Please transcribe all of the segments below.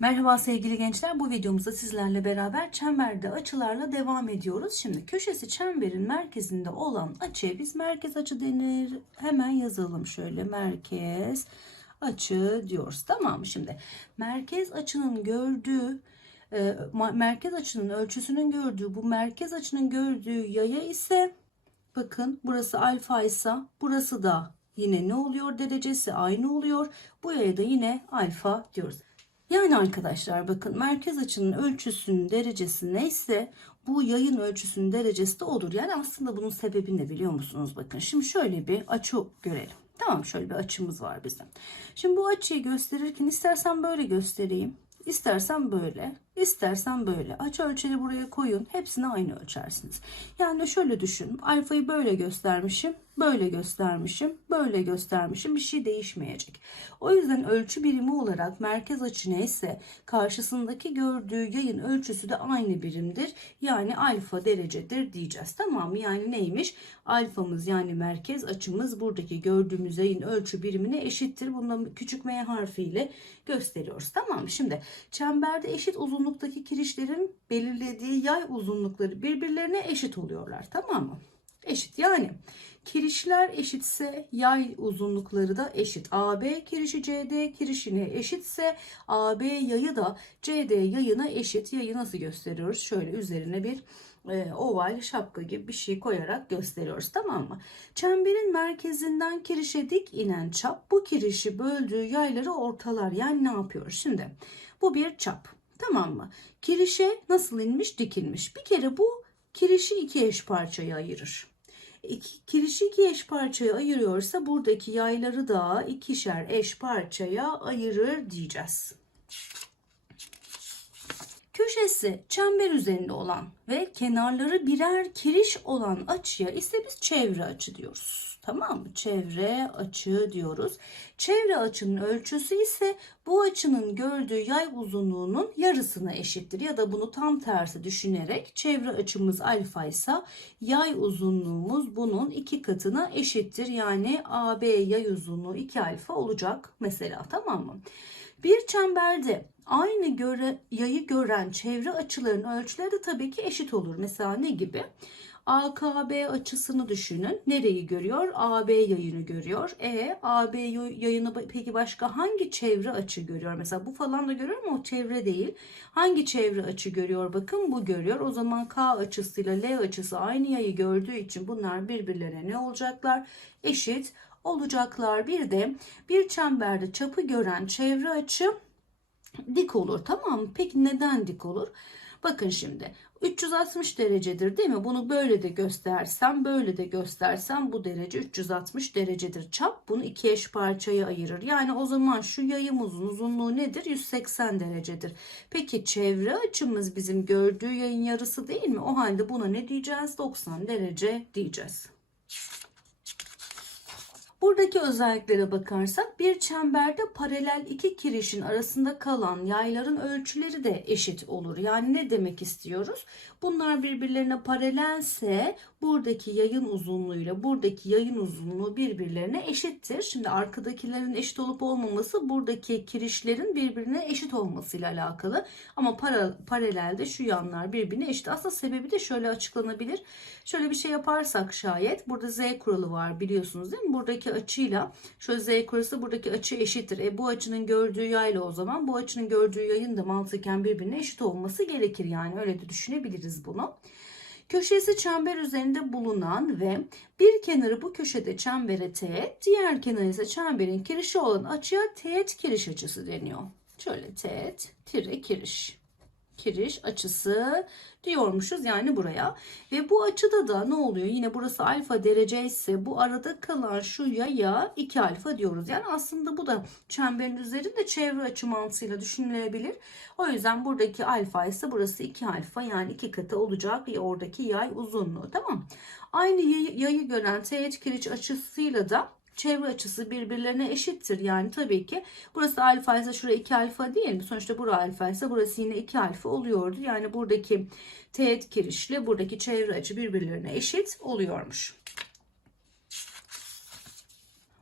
Merhaba sevgili gençler. Bu videomuzda sizlerle beraber çemberde açılarla devam ediyoruz. Şimdi köşesi çemberin merkezinde olan açıya biz merkez açı denir. Hemen yazalım şöyle merkez açı diyoruz. Tamam mı? Şimdi merkez açının gördüğü e, merkez açının ölçüsünün gördüğü bu merkez açının gördüğü yaya ise bakın burası alfa ise burası da yine ne oluyor derecesi aynı oluyor. Bu yaya da yine alfa diyoruz. Yani arkadaşlar bakın merkez açının ölçüsünün derecesi neyse bu yayın ölçüsünün derecesi de odur. Yani aslında bunun sebebini de biliyor musunuz? Bakın şimdi şöyle bir açı görelim. Tamam şöyle bir açımız var bizim. Şimdi bu açıyı gösterirken istersen böyle göstereyim. İstersen böyle, istersen böyle. Açı ölçeri buraya koyun. Hepsini aynı ölçersiniz. Yani şöyle düşün. Alfayı böyle göstermişim, böyle göstermişim, böyle göstermişim. Bir şey değişmeyecek. O yüzden ölçü birimi olarak merkez açı neyse karşısındaki gördüğü yayın ölçüsü de aynı birimdir. Yani alfa derecedir diyeceğiz. Tamam mı? Yani neymiş? Alfamız yani merkez açımız buradaki gördüğümüz yayın ölçü birimine eşittir. Bunu küçük m harfiyle gösteriyoruz. Tamam mı? Şimdi çemberde eşit uzunluktaki kirişlerin belirlediği yay uzunlukları birbirlerine eşit oluyorlar. Tamam mı? Eşit yani kirişler eşitse yay uzunlukları da eşit. AB kirişi CD kirişine eşitse AB yayı da CD yayına eşit. Yayı nasıl gösteriyoruz? Şöyle üzerine bir e, oval şapka gibi bir şey koyarak gösteriyoruz tamam mı? Çemberin merkezinden kirişe dik inen çap bu kirişi böldüğü yayları ortalar. Yani ne yapıyor? Şimdi bu bir çap tamam mı? Kirişe nasıl inmiş? Dikilmiş. Bir kere bu kirişi iki eş parçaya ayırır. İki, kirişi iki eş parçaya ayırıyorsa buradaki yayları da ikişer eş parçaya ayırır diyeceğiz. Köşesi çember üzerinde olan ve kenarları birer kiriş olan açıya ise biz çevre açı diyoruz. Tamam mı? Çevre açı diyoruz. Çevre açının ölçüsü ise bu açının gördüğü yay uzunluğunun yarısına eşittir. Ya da bunu tam tersi düşünerek çevre açımız alfa ise yay uzunluğumuz bunun iki katına eşittir. Yani AB yay uzunluğu 2 alfa olacak mesela tamam mı? Bir çemberde aynı göre, yayı gören çevre açıların ölçüleri de tabii ki eşit olur. Mesela ne gibi? AKB açısını düşünün. Nereyi görüyor? AB yayını görüyor. E AB yayını peki başka hangi çevre açı görüyor? Mesela bu falan da görüyor mu? O çevre değil. Hangi çevre açı görüyor? Bakın bu görüyor. O zaman K açısıyla L açısı aynı yayı gördüğü için bunlar birbirlerine ne olacaklar? Eşit olacaklar. Bir de bir çemberde çapı gören çevre açı dik olur. Tamam mı? Peki neden dik olur? Bakın şimdi 360 derecedir değil mi? Bunu böyle de göstersem, böyle de göstersem bu derece 360 derecedir. Çap bunu iki eş parçaya ayırır. Yani o zaman şu yayımızın uzunluğu nedir? 180 derecedir. Peki çevre açımız bizim gördüğü yayın yarısı değil mi? O halde buna ne diyeceğiz? 90 derece diyeceğiz. Buradaki özelliklere bakarsak bir çemberde paralel iki kirişin arasında kalan yayların ölçüleri de eşit olur. Yani ne demek istiyoruz? Bunlar birbirlerine paralelse buradaki yayın uzunluğuyla buradaki yayın uzunluğu birbirlerine eşittir. Şimdi arkadakilerin eşit olup olmaması buradaki kirişlerin birbirine eşit olmasıyla alakalı. Ama para, paralelde şu yanlar birbirine eşit. Aslında sebebi de şöyle açıklanabilir. Şöyle bir şey yaparsak şayet burada z kuralı var biliyorsunuz değil mi? Buradaki açıyla şöyle z kurası buradaki açı eşittir. E bu açının gördüğü yayla o zaman bu açının gördüğü yayın da mantıken birbirine eşit olması gerekir. Yani öyle de düşünebiliriz bunu. Köşesi çember üzerinde bulunan ve bir kenarı bu köşede çembere teğet, diğer kenarı ise çemberin kirişi olan açıya teğet kiriş açısı deniyor. Şöyle teğet, tire kiriş kiriş açısı diyormuşuz yani buraya. Ve bu açıda da ne oluyor? Yine burası alfa derece ise bu arada kalan şu yaya 2 alfa diyoruz. Yani aslında bu da çemberin üzerinde çevre açı mantığıyla düşünülebilir. O yüzden buradaki alfa ise burası 2 alfa yani 2 katı olacak oradaki yay uzunluğu tamam. Aynı yayı gören teğet kiriş açısıyla da çevre açısı birbirlerine eşittir. Yani tabii ki burası alfa ise şuraya 2 alfa değil mi? Sonuçta burası alfa ise burası yine 2 alfa oluyordu. Yani buradaki teğet kirişle buradaki çevre açı birbirlerine eşit oluyormuş.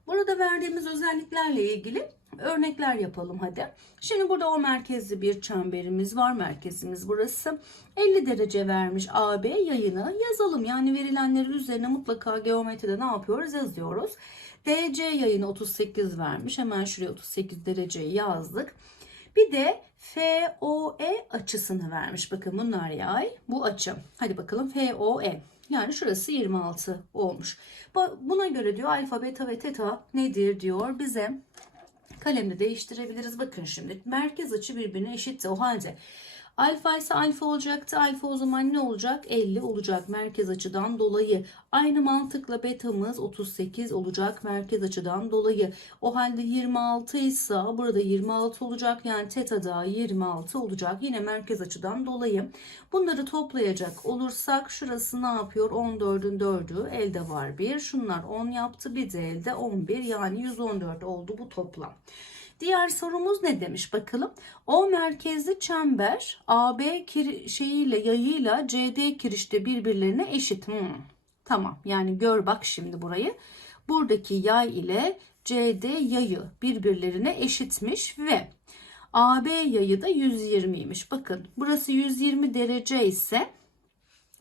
Burada verdiğimiz özelliklerle ilgili örnekler yapalım hadi. Şimdi burada o merkezli bir çemberimiz var. Merkezimiz burası. 50 derece vermiş AB yayını yazalım. Yani verilenleri üzerine mutlaka geometride ne yapıyoruz? Yazıyoruz. DC yayını 38 vermiş. Hemen şuraya 38 dereceyi yazdık. Bir de FOE açısını vermiş. Bakın bunlar yay. Bu açı. Hadi bakalım FOE. Yani şurası 26 olmuş. Buna göre diyor alfa, beta ve teta nedir diyor bize. Kalemde değiştirebiliriz. Bakın şimdi merkez açı birbirine eşitti. O halde Alfa ise alfa olacaktı. Alfa o zaman ne olacak? 50 olacak merkez açıdan dolayı. Aynı mantıkla betamız 38 olacak merkez açıdan dolayı. O halde 26 ise burada 26 olacak. Yani teta da 26 olacak. Yine merkez açıdan dolayı. Bunları toplayacak olursak şurası ne yapıyor? 14'ün 4'ü elde var 1. Şunlar 10 yaptı. Bir de elde 11 yani 114 oldu bu toplam. Diğer sorumuz ne demiş bakalım. O merkezli çember AB şeyiyle yayıyla CD kirişte birbirlerine eşit. Hmm. Tamam yani gör bak şimdi burayı. Buradaki yay ile CD yayı birbirlerine eşitmiş ve AB yayı da 120'ymiş. Bakın burası 120 derece ise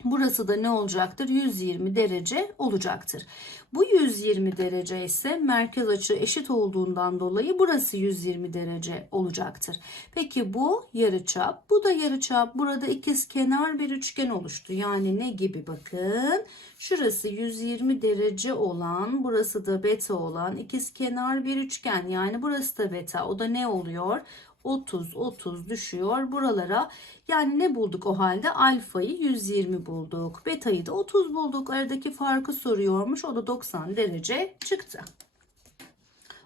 Burası da ne olacaktır? 120 derece olacaktır. Bu 120 derece ise merkez açı eşit olduğundan dolayı burası 120 derece olacaktır. Peki bu yarıçap, bu da yarıçap. Burada ikiz kenar bir üçgen oluştu. Yani ne gibi bakın? Şurası 120 derece olan, burası da beta olan ikiz kenar bir üçgen. Yani burası da beta. O da ne oluyor? 30 30 düşüyor buralara. Yani ne bulduk o halde? Alfayı 120 bulduk. Betayı da 30 bulduk. Aradaki farkı soruyormuş. O da 90 derece çıktı.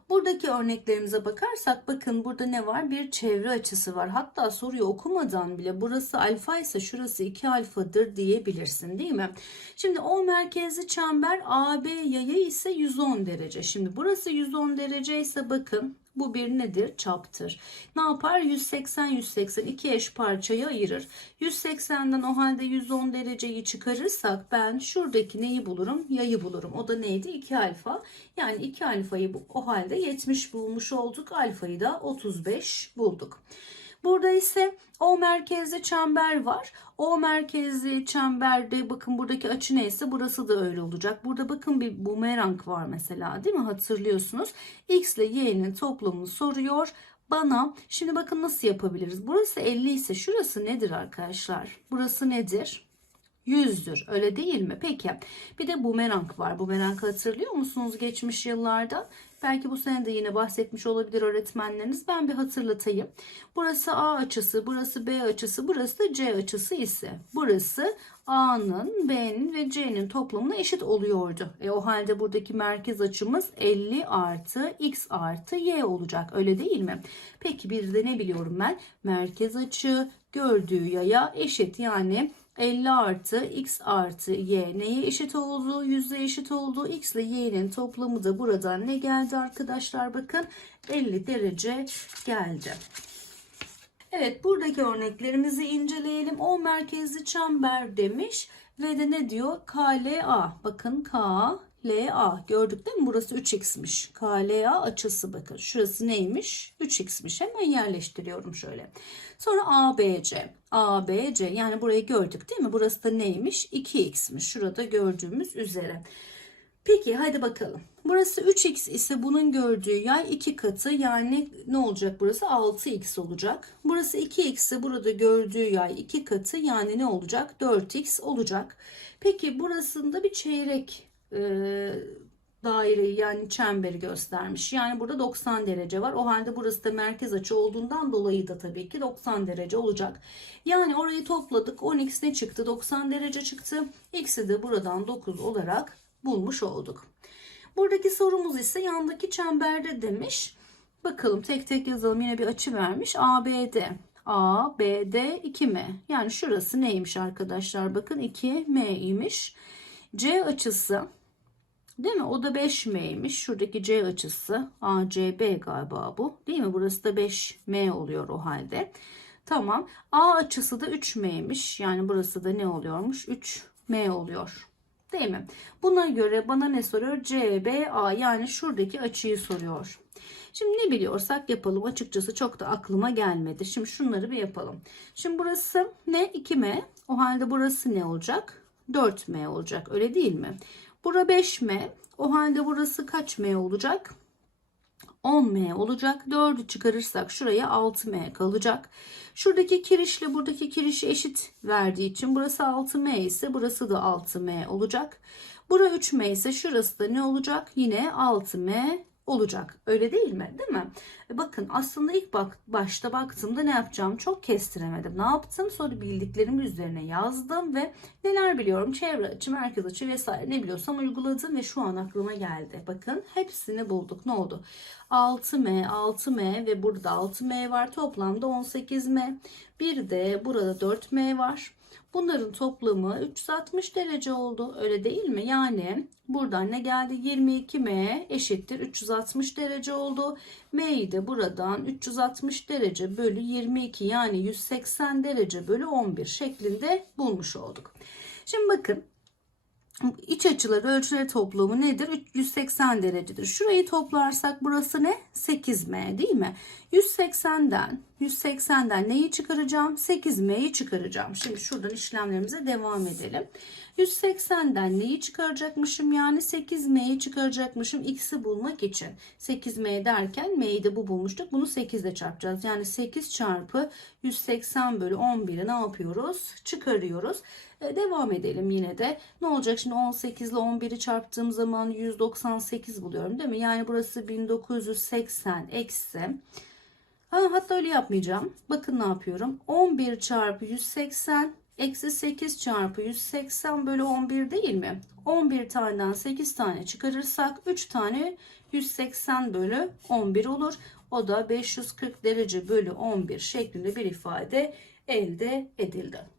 Buradaki örneklerimize bakarsak bakın burada ne var? Bir çevre açısı var. Hatta soruyu okumadan bile burası alfa ise şurası 2 alfadır diyebilirsin değil mi? Şimdi o merkezli çember AB yayı ise 110 derece. Şimdi burası 110 derece ise bakın bu bir nedir? Çaptır. Ne yapar? 180 180 iki eş parçaya ayırır. 180'den o halde 110 dereceyi çıkarırsak ben şuradaki neyi bulurum? Yayı bulurum. O da neydi? 2 alfa. Yani 2 alfayı o halde 70 bulmuş olduk. Alfayı da 35 bulduk. Burada ise o merkezli çember var. O merkezli çemberde bakın buradaki açı neyse burası da öyle olacak. Burada bakın bir bumerang var mesela değil mi? Hatırlıyorsunuz. X ile Y'nin toplamını soruyor bana. Şimdi bakın nasıl yapabiliriz? Burası 50 ise şurası nedir arkadaşlar? Burası nedir? 100'dür. Öyle değil mi? Peki. Bir de bumerang var. Bumerang hatırlıyor musunuz geçmiş yıllarda? Belki bu sene de yine bahsetmiş olabilir öğretmenleriniz. Ben bir hatırlatayım. Burası A açısı, burası B açısı, burası da C açısı ise burası A'nın, B'nin ve C'nin toplamına eşit oluyordu. E o halde buradaki merkez açımız 50 artı X artı Y olacak. Öyle değil mi? Peki bir de ne biliyorum ben? Merkez açı gördüğü yaya eşit. Yani 50 artı x artı y neye eşit oldu? Yüzde eşit oldu. x ile y'nin toplamı da buradan ne geldi arkadaşlar? Bakın 50 derece geldi. Evet buradaki örneklerimizi inceleyelim. O merkezli çember demiş ve de ne diyor? KLA. Bakın KLA. Gördük değil mi? Burası 3x'miş. KLA açısı bakın. Şurası neymiş? 3x'miş. Hemen yerleştiriyorum şöyle. Sonra ABC. ABC yani burayı gördük değil mi? Burası da neymiş? 2x'miş. Şurada gördüğümüz üzere. Peki hadi bakalım. Burası 3x ise bunun gördüğü yay 2 katı yani ne olacak burası 6x olacak. Burası 2x ise burada gördüğü yay 2 katı yani ne olacak 4x olacak. Peki burasında bir çeyrek e, daireyi yani çemberi göstermiş. Yani burada 90 derece var. O halde burası da merkez açı olduğundan dolayı da tabii ki 90 derece olacak. Yani orayı topladık. 10x ne çıktı? 90 derece çıktı. X'i de buradan 9 olarak bulmuş olduk. Buradaki sorumuz ise yandaki çemberde demiş. Bakalım tek tek yazalım. Yine bir açı vermiş. ABD. A, B, D 2M. Yani şurası neymiş arkadaşlar? Bakın 2M imiş. C açısı Değil mi? O da 5M'ymiş. Şuradaki C açısı ACB galiba bu. Değil mi? Burası da 5M oluyor o halde. Tamam. A açısı da 3M'ymiş. Yani burası da ne oluyormuş? 3M oluyor. Değil mi? Buna göre bana ne soruyor? CBA yani şuradaki açıyı soruyor. Şimdi ne biliyorsak yapalım. Açıkçası çok da aklıma gelmedi. Şimdi şunları bir yapalım. Şimdi burası ne? 2M. O halde burası ne olacak? 4M olacak. Öyle değil mi? Bura 5M. O halde burası kaç M olacak? 10M olacak. 4'ü çıkarırsak şuraya 6M kalacak. Şuradaki kirişle buradaki kirişi eşit verdiği için burası 6M ise burası da 6M olacak. Bura 3M ise şurası da ne olacak? Yine 6M olacak. Öyle değil mi? Değil mi? E bakın aslında ilk bak başta baktığımda ne yapacağımı çok kestiremedim. Ne yaptım? Sonra bildiklerimi üzerine yazdım ve neler biliyorum? Çevre açı, merkez açı vesaire ne biliyorsam uyguladım ve şu an aklıma geldi. Bakın hepsini bulduk. Ne oldu? 6M, 6M ve burada 6M var. Toplamda 18M. Bir de burada 4M var. Bunların toplamı 360 derece oldu. Öyle değil mi? Yani buradan ne geldi? 22M eşittir 360 derece oldu. M'yi de buradan 360 derece bölü 22 yani 180 derece bölü 11 şeklinde bulmuş olduk. Şimdi bakın iç açıları ölçüleri toplamı nedir? 180 derecedir. Şurayı toplarsak burası ne? 8M değil mi? 180'den 180'den neyi çıkaracağım? 8M'yi çıkaracağım. Şimdi şuradan işlemlerimize devam edelim. 180'den neyi çıkaracakmışım? Yani 8M'yi çıkaracakmışım X'i bulmak için. 8M derken M'yi de bu bulmuştuk. Bunu 8 ile çarpacağız. Yani 8 çarpı 180 bölü 11'i ne yapıyoruz? Çıkarıyoruz. E, devam edelim yine de. Ne olacak şimdi 18 ile 11'i çarptığım zaman 198 buluyorum değil mi? Yani burası 1980 eksi. Ha, hatta öyle yapmayacağım. Bakın ne yapıyorum. 11 çarpı 180 eksi 8 çarpı 180 bölü 11 değil mi? 11 taneden 8 tane çıkarırsak 3 tane 180 bölü 11 olur. O da 540 derece bölü 11 şeklinde bir ifade elde edildi.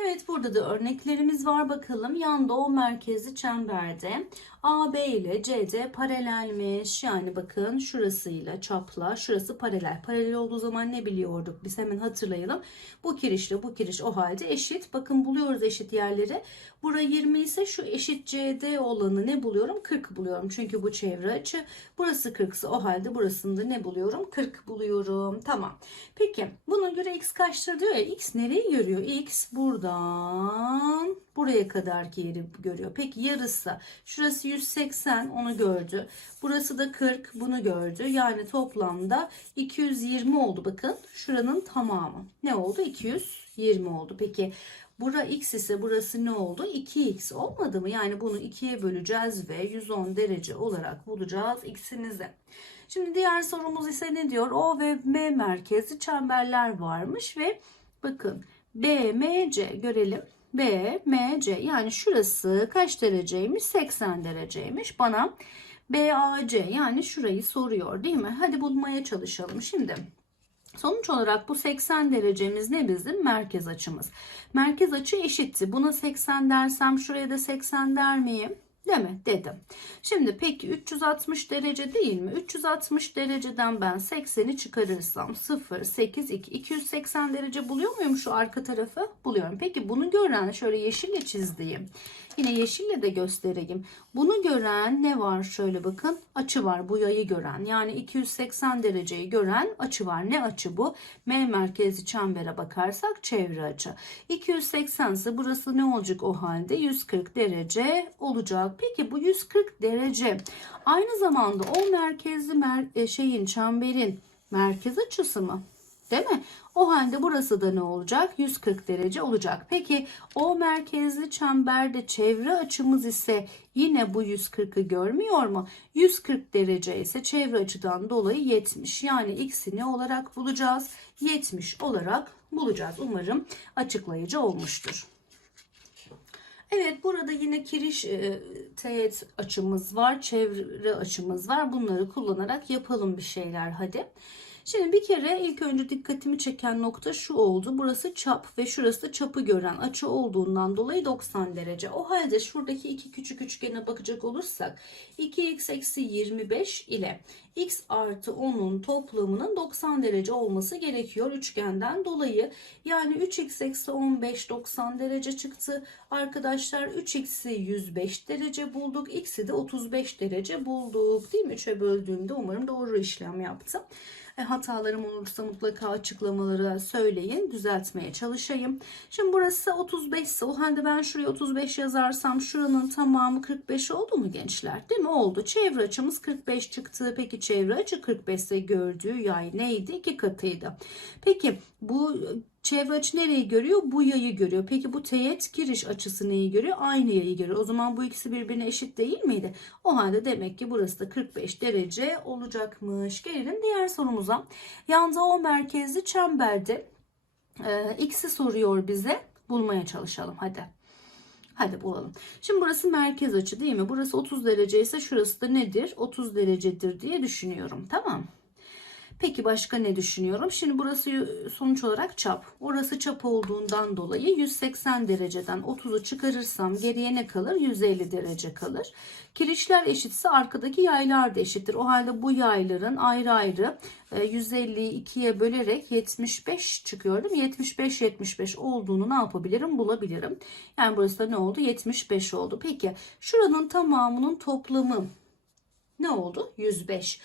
Evet burada da örneklerimiz var bakalım. Yan doğu merkezi çemberde AB ile CD paralelmiş. Yani bakın şurasıyla çapla şurası paralel. Paralel olduğu zaman ne biliyorduk? Biz hemen hatırlayalım. Bu kirişle bu kiriş o halde eşit. Bakın buluyoruz eşit yerleri. Bura 20 ise şu eşit CD olanı ne buluyorum? 40 buluyorum. Çünkü bu çevre açı. Burası 40 ise o halde burasında ne buluyorum? 40 buluyorum. Tamam. Peki buna göre x kaçtır diyor ya. X nereyi görüyor? X buradan buraya kadar ki yeri görüyor. Peki yarısı şurası 180 onu gördü. Burası da 40 bunu gördü. Yani toplamda 220 oldu bakın. Şuranın tamamı. Ne oldu? 220 oldu. Peki bura x ise burası ne oldu? 2x olmadı mı? Yani bunu 2'ye böleceğiz ve 110 derece olarak bulacağız x'imizi. Şimdi diğer sorumuz ise ne diyor? O ve M merkezli çemberler varmış ve bakın BMC görelim. B, M, C yani şurası kaç dereceymiş? 80 dereceymiş. Bana BAC yani şurayı soruyor değil mi? Hadi bulmaya çalışalım. Şimdi sonuç olarak bu 80 derecemiz ne bizim? Merkez açımız. Merkez açı eşitti. Buna 80 dersem şuraya da 80 der miyim? Değil mi? Dedim. Şimdi peki 360 derece değil mi? 360 dereceden ben 80'i çıkarırsam 0, 8, 2, 280 derece buluyor muyum şu arka tarafı? Buluyorum. Peki bunu gören şöyle yeşille çizdiğim. Yine yeşille de göstereyim. Bunu gören ne var? Şöyle bakın açı var. Bu yayı gören. Yani 280 dereceyi gören açı var. Ne açı bu? M merkezli çembere bakarsak çevre açı. 280 ise burası ne olacak o halde? 140 derece olacak. Peki bu 140 derece aynı zamanda o merkezli mer e, şeyin çemberin merkez açısı mı? Değil mi? O halde burası da ne olacak? 140 derece olacak. Peki o merkezli çemberde çevre açımız ise yine bu 140'ı görmüyor mu? 140 derece ise çevre açıdan dolayı 70. Yani x'i ne olarak bulacağız? 70 olarak bulacağız. Umarım açıklayıcı olmuştur. Evet burada yine kiriş e, teğet açımız var, çevre açımız var. Bunları kullanarak yapalım bir şeyler hadi. Şimdi bir kere ilk önce dikkatimi çeken nokta şu oldu. Burası çap ve şurası da çapı gören açı olduğundan dolayı 90 derece. O halde şuradaki iki küçük üçgene bakacak olursak 2x eksi 25 ile x artı 10'un toplamının 90 derece olması gerekiyor üçgenden dolayı. Yani 3x eksi 15 90 derece çıktı. Arkadaşlar 3x'i 105 derece bulduk. X'i de 35 derece bulduk. Değil mi? 3'e böldüğümde umarım doğru işlem yaptım. E, hatalarım olursa mutlaka açıklamaları söyleyin. Düzeltmeye çalışayım. Şimdi burası 35 ise o halde ben şuraya 35 yazarsam şuranın tamamı 45 oldu mu gençler? Değil mi? Oldu. Çevre açımız 45 çıktı. Peki çevre açı 45 ise gördüğü yay neydi? İki katıydı. Peki bu çevre açı nereyi görüyor? Bu yayı görüyor. Peki bu teğet giriş açısı neyi görüyor? Aynı yayı görüyor. O zaman bu ikisi birbirine eşit değil miydi? O halde demek ki burası da 45 derece olacakmış. Gelelim diğer sorumuza. Yanda o merkezli çemberde e, x'i soruyor bize. Bulmaya çalışalım hadi. Hadi bulalım. Şimdi burası merkez açı değil mi? Burası 30 derece ise şurası da nedir? 30 derecedir diye düşünüyorum. Tamam. Peki başka ne düşünüyorum? Şimdi burası sonuç olarak çap. Orası çap olduğundan dolayı 180 dereceden 30'u çıkarırsam geriye ne kalır? 150 derece kalır. Kirişler eşitse arkadaki yaylar da eşittir. O halde bu yayların ayrı ayrı 150'yi 2'ye bölerek 75 çıkıyor değil mi? 75 75 olduğunu ne yapabilirim? Bulabilirim. Yani burası da ne oldu? 75 oldu. Peki şuranın tamamının toplamı ne oldu? 105.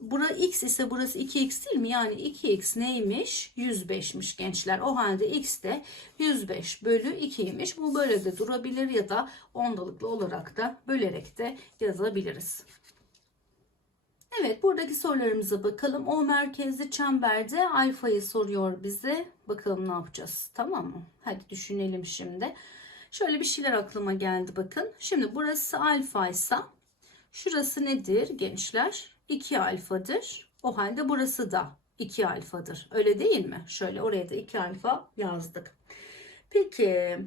Bura x ise burası 2x değil mi? Yani 2x neymiş? 105'miş gençler. O halde x de 105 bölü 2'ymiş. Bu böyle de durabilir ya da ondalıklı olarak da bölerek de yazabiliriz. Evet buradaki sorularımıza bakalım. O merkezli çemberde alfayı soruyor bize. Bakalım ne yapacağız. Tamam mı? Hadi düşünelim şimdi. Şöyle bir şeyler aklıma geldi bakın. Şimdi burası alfa ise şurası nedir gençler? 2 alfadır. O halde burası da 2 alfadır. Öyle değil mi? Şöyle oraya da 2 alfa yazdık. Peki.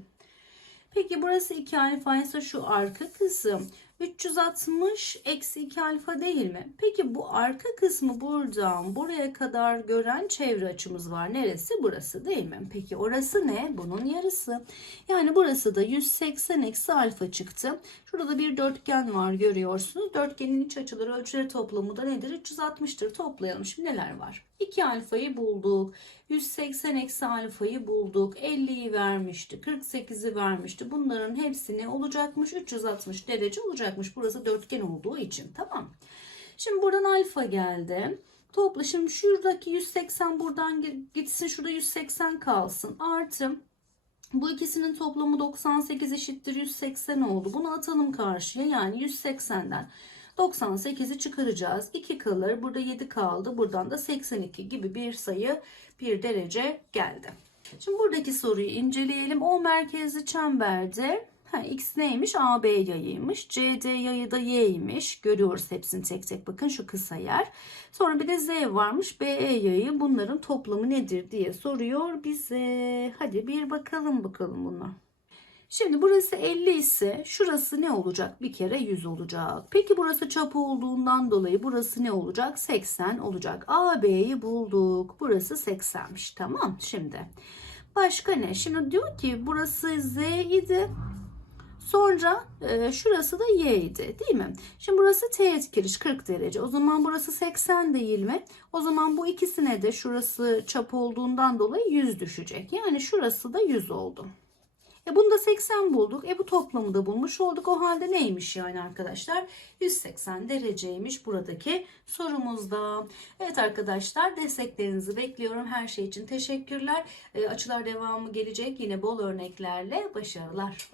Peki burası 2 alfa ise şu arka kısım 360 eksi 2 alfa değil mi? Peki bu arka kısmı buradan buraya kadar gören çevre açımız var. Neresi? Burası değil mi? Peki orası ne? Bunun yarısı. Yani burası da 180 eksi alfa çıktı. Şurada bir dörtgen var görüyorsunuz. Dörtgenin iç açıları ölçüleri toplamı da nedir? 360'tır. Toplayalım. Şimdi neler var? 2 alfayı bulduk. 180 eksi alfayı bulduk. 50'yi vermişti. 48'i vermişti. Bunların hepsini olacakmış. 360 derece olacakmış. Burası dörtgen olduğu için. Tamam. Şimdi buradan alfa geldi. Topla. Şimdi şuradaki 180 buradan gitsin. Şurada 180 kalsın. Artı bu ikisinin toplamı 98 eşittir 180 oldu. Bunu atalım karşıya. Yani 180'den 98'i çıkaracağız. 2 kalır. Burada 7 kaldı. Buradan da 82 gibi bir sayı bir derece geldi. Şimdi buradaki soruyu inceleyelim. O merkezli çemberde ha, x neymiş? AB yayıymış. CD yayı da y'ymiş. Görüyoruz hepsini tek tek. Bakın şu kısa yer. Sonra bir de z varmış. BE yayı. Bunların toplamı nedir diye soruyor bize. Hadi bir bakalım bakalım buna. Şimdi burası 50 ise şurası ne olacak? Bir kere 100 olacak. Peki burası çap olduğundan dolayı burası ne olacak? 80 olacak. AB'yi bulduk. Burası 80'miş. Tamam. Şimdi başka ne? Şimdi diyor ki burası Z idi. Sonra e, şurası da Y idi değil mi? Şimdi burası teğet kiriş 40 derece. O zaman burası 80 değil mi? O zaman bu ikisine de şurası çap olduğundan dolayı 100 düşecek. Yani şurası da 100 oldu. E bunu da 80 bulduk. E bu toplamı da bulmuş olduk. O halde neymiş yani arkadaşlar? 180 dereceymiş buradaki sorumuzda. Evet arkadaşlar desteklerinizi bekliyorum. Her şey için teşekkürler. E, açılar devamı gelecek. Yine bol örneklerle başarılar.